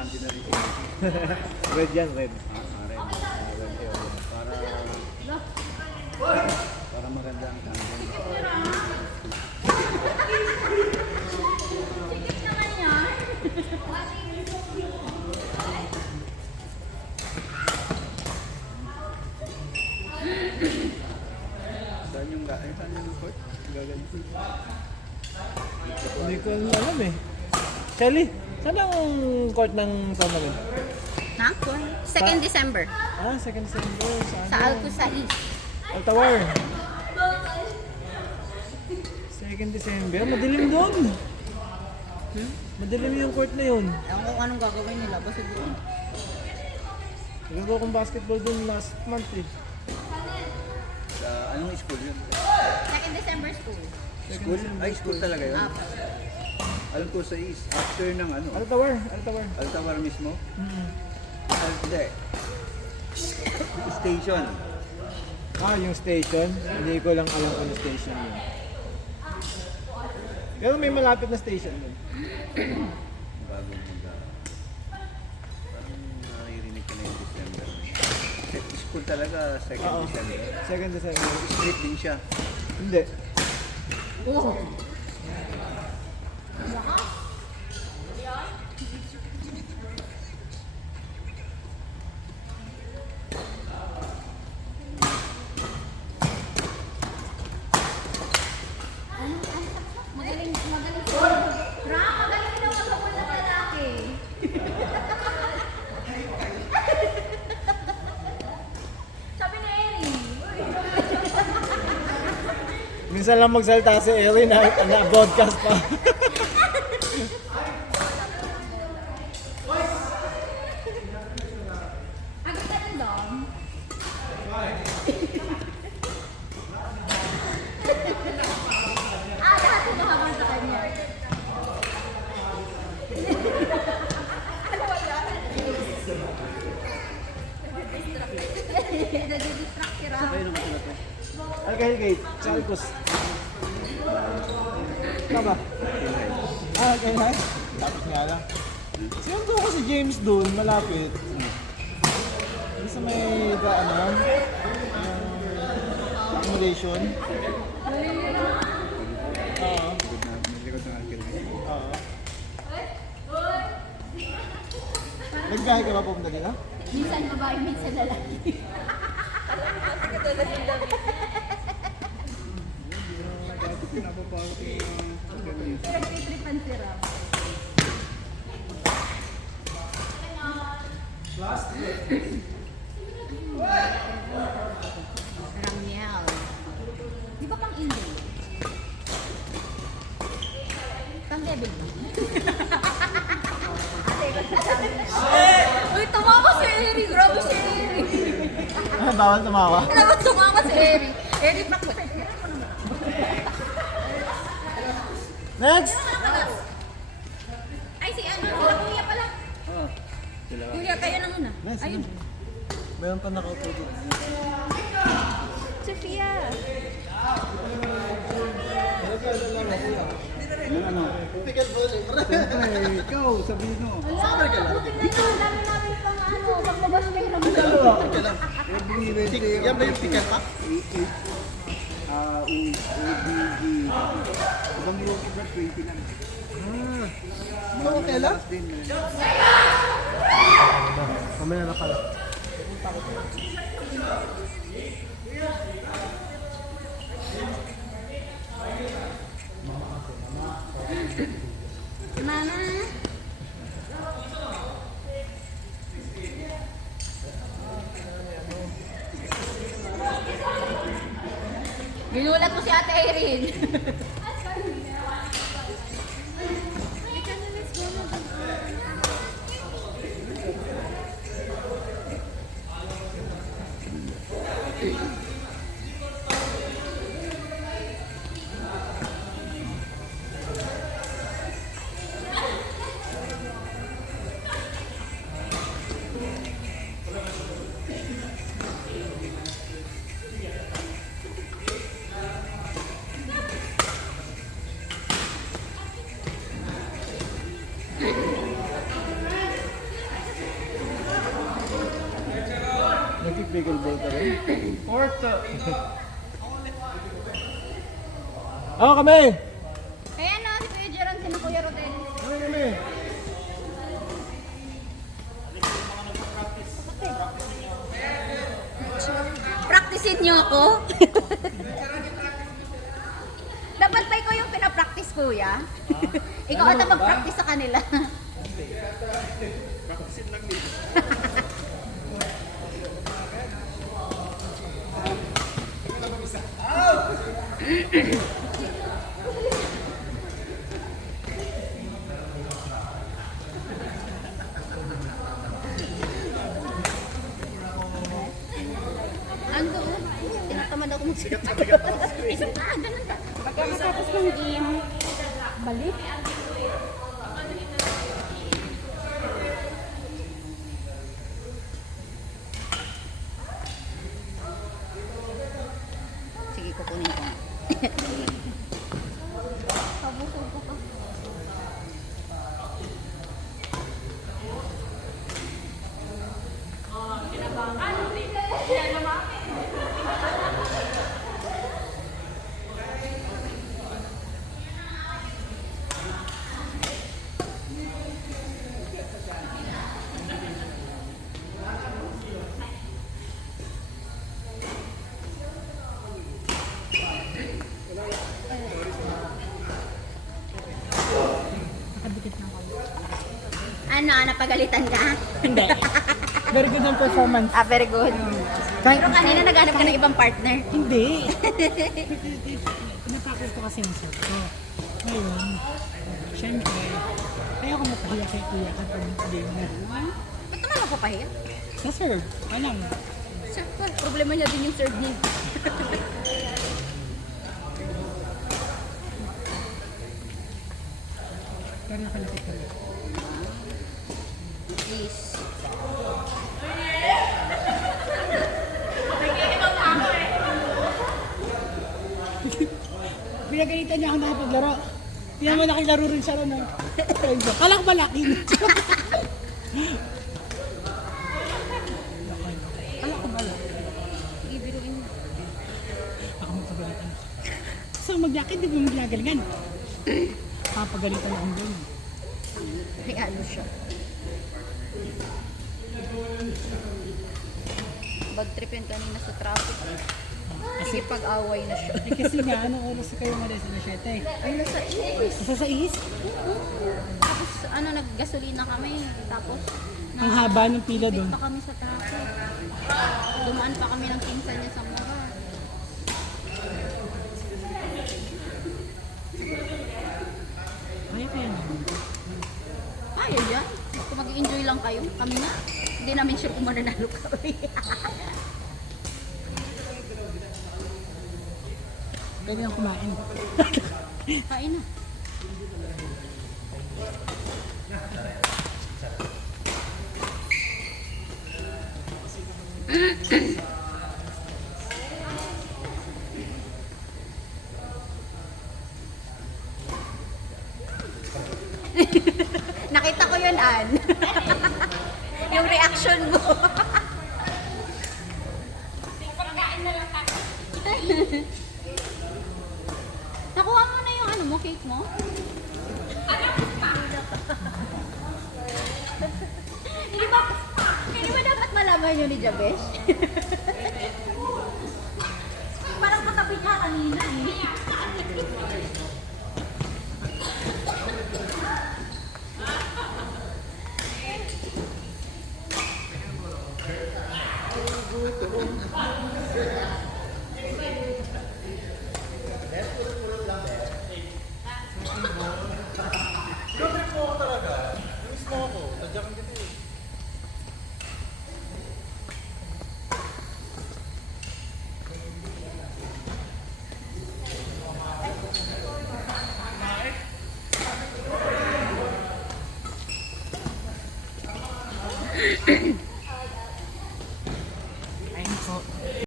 kampante na rin. Red yan, red. Red. Red yun. Para maganda ang kampante. Sikip naman yan. Saan yung court? Gaganito. Hindi ko alam eh. Shelly, saan ang court ng tournament? Ha? 2nd December. Ah, 2nd December. Sa Alcusa East. Altawar. 2nd December. Madilim doon. Madilim yung court na yun. Ewan ko kung anong gagawin nila. Basta doon. Nagagawa kong basketball doon last month eh. Anong school yun? 2nd December school. School? Ay, school talaga yun? Apo. Alam ko sa East. After ng ano? Altawar, Altawar. Altawar mismo? Mm-hmm. Hindi. Station. Ah, yung station. Hindi ko lang alam kung yung station yun. Pero may malapit na station yun. Bagong mundo. Parang naririnig ko na yung December. School talaga, 2nd Oo. December. 2nd December. Street din siya. Hindi. Oh. Magaling daw magkakul ng lalaki. Sabi ni Eri. Minsan lang magsalita si Erin na broadcast pa. Agad ka rin daw. Lahat ito habang sa kanya. Ano wala? Nadidistract si Ram. Ayun naman sila to. Alkahilgate, Chalcos. Ika ba? Ah, Alkahilgate? Lapit nga lang. Sino doon ko si James doon, malapit. Hindi sa may, accommodation. Oo. Naglikod ng alkil. Oo. Nagbiyahe ka ba pumunta dito? Minsan babae, minsan lalaki. Dati pinapapawag yung ganito. Pero nagtitripan si Ram. Ramiel. Di ba pang Inday? Pang Devil ba? Uy, tumawa si Eri. Grabe si Eri. Bawal tumawa. Grabe tumawa si Eri. Eri, bakit? Next! Ay, si ano? Sila kuya pala. Ah, sila ka. Kuya, kayo na muna. Next. Ayun. Meron pa nakaupo dito. Sophia. Ano, ano? Siyempre, ikaw, sabihin mo. Summer ka lang. Dami namin pang ano, paglabas kayo ng Yan ba yung ticket pa? OBG. Ibang yung iba, 20 lang. Okay lang? Din. Mamaya na pala. Mama. Ginulat mo si Ate Erin. pickleball ka rin? Oo kami! Kaya na, si Kuya Jeron, si Kuya Rodel. Kami kami! Practicein niyo ako? Dapat ba ikaw yung pinapractice, Kuya? Ikaw ata mag-practice sa kanila. Ando, tinatamad ako magsalita. Isa pa, ganun ka. Pagkatapos ng game, balik. Sige, kukunin ko. Pabusog ko ka. Ano, napagalitan ka? Hindi. Very good ang performance. Ah, very good. Pero kanina naghanap ka ng ibang partner. Hindi. Pinapractice ko kasi yung serve ko. Ngayon, syempre, kaya ako napahiya kay Kuya kapag game na. Ba't naman ako pahiya? Sa serve, alam. Serve ko. Problema niya din yung serve niya. Pero nakalapit ko rin. Please. Pinagalitan niya ako nakapaglaro. Tingnan mo nakilaro rin siya rin. Kala ko malaki. Kala ko malaki. Ibiruin mo. Ako magpagalitan. So magyakid, di ba mo ginagalingan? Kapagalitan akong doon. Ay, ano siya. Bad trip yan kanina sa traffic. Kasi pag-away na siya. Eh kasi nga, anong oras kayo malis na 7? Ay, nasa is. Isa sa is? Tapos, ano, naggasolina kami. Tapos, Ang haba ng pila Pit doon. pa kami sa traffic. Dumaan pa kami ng pinsan niya sa mura. Kaya naman. Kaya yan. Kung mag-enjoy lang kayo, kami na. Hindi namin sure kung mananalo kami. Pwede nang kumain. Kain na. Nakita ko yun, Ann. Yung reaction mo. Pagkain na lang tayo. Nakuha mo na yung ano mo, cake mo? Hindi ba dapat malaman yun ni Jabesh? Parang katabi ka kanina eh.